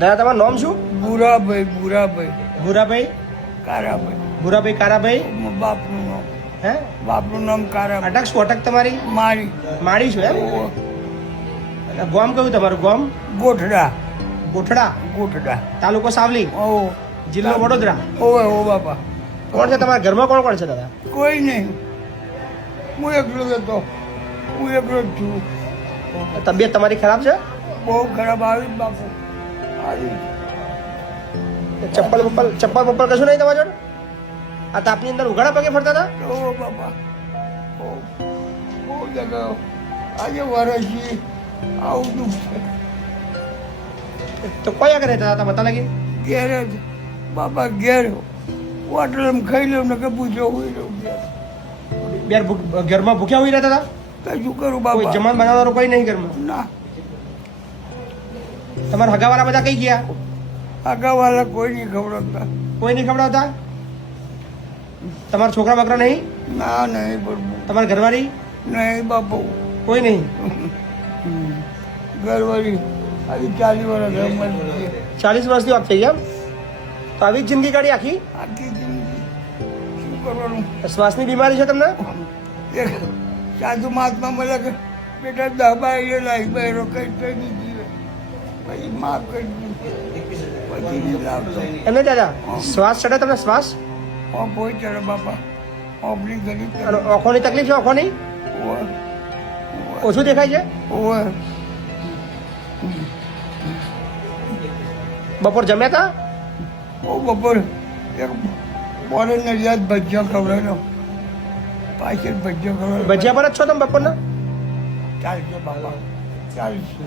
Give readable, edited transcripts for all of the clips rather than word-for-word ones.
દાદા તમારું નામ શું? ભૂરાભાઈ કારાભાઈ. ભૂરાભાઈ કારાભાઈ. બાપનું નામ હે? બાપનું નામ કારાભાઈ. અટક શું અટક તમારી? મારી માળી છું એમ? ગામ કયું તમારું ગામ? ગોઠડા. ગોઠડા. તાલુકો સાવલી, ઓ જિલ્લો વડોદરા. ઓવે ઓ બાપા. કોણ છે તમારા ઘરમાં? કોણ કોણ છે દાદા? કોઈ નહીં, હું એકલો જ હતો. હું એકલો જ છું. તબિયત તમારી ખરાબ છે? બહુ ખરાબ આવી બાપુ, આવી. ચપ્પલ બપ્પલ કશું નહીં તમારા જોડે? આ તાપની અંદર ઉઘાડા પગે ફરતા હતા? ઓ બાપા, બહુ જગ્યા આજે વરસી આવું દુઃખ છે. તો કોઈ આગળ રહેતા હતા? બતા લાગી ઘેર જ બાપા, ઘેર હોટલમાં ખાઈ લઉં ને કે પૂછો હોઈ લઉં ઘેર. ઘરમાં ભૂખ્યા હોઈ રહેતા હતા? કશું કરું કોઈ બાપા? જમવાનું બનાવવાનું કોઈ નહીં ઘરમાં? ના, તમારા હગાવાળા બધા કઈ ગયા? આગળવાળા કોઈ નહીં ખવડાવતા. કોઈ નહીં ખવડાવતા? તમારા છોકરા બકરા નહીં? ના, નહીં બાપુ, તમારી ઘરવાળી નહીં બાપુ, કોઈ નહીં? ઘરવાળી આવી 40 વર્ષ ઘરમાં જ છે. 40 વર્ષથી વાત થઈ ગયા? તો આવી જ જિંદગી કાઢી આખી? આખી જિંદગી શું કરવાનું? શ્વાસની બીમારી છે તમને? એક સાધુ મહાત્મા મળે કે બેટા દબાઈ લાવી બહેરો કઈ કઈ દીધી પછી માફ કરી દીધું, પછી નહીં લાવતો. એમને દાદા શ્વાસ ચડે તમને? શ્વાસ ઓફ હોય ચડે બાપા, ઓફની ગરીબ અને આંખોની તકલીફ છે? આંખોની ઓછું દેખાય છે? ઓવે બપોર જમ્યા હતા? ઓ બપોર એક બોરેને યાદ ભજીયો ખવડાવ્યો, પાછળ ભજીયો ખવડાવ્યો. ભજીયા પર જ છો તમે બપોરના? ચાલશે બાપા, ચાલશે.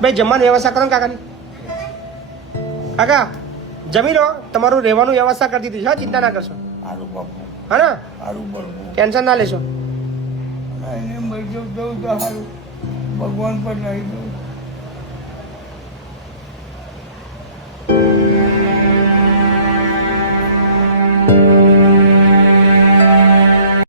ભાઈ જમવાની વ્યવસ્થા કરો ને કાકાની. કાકા જમી લો, તમારું રહેવાનું વ્યવસ્થા કરી દીધી છે, હા, ચિંતા ના કરશો. સારું બાપુ, હા ને? સારું બાપુ. ટેન્શન ના લેશો. એને મળી જવું તો સારું, ભગવાન પર નહીં જવું.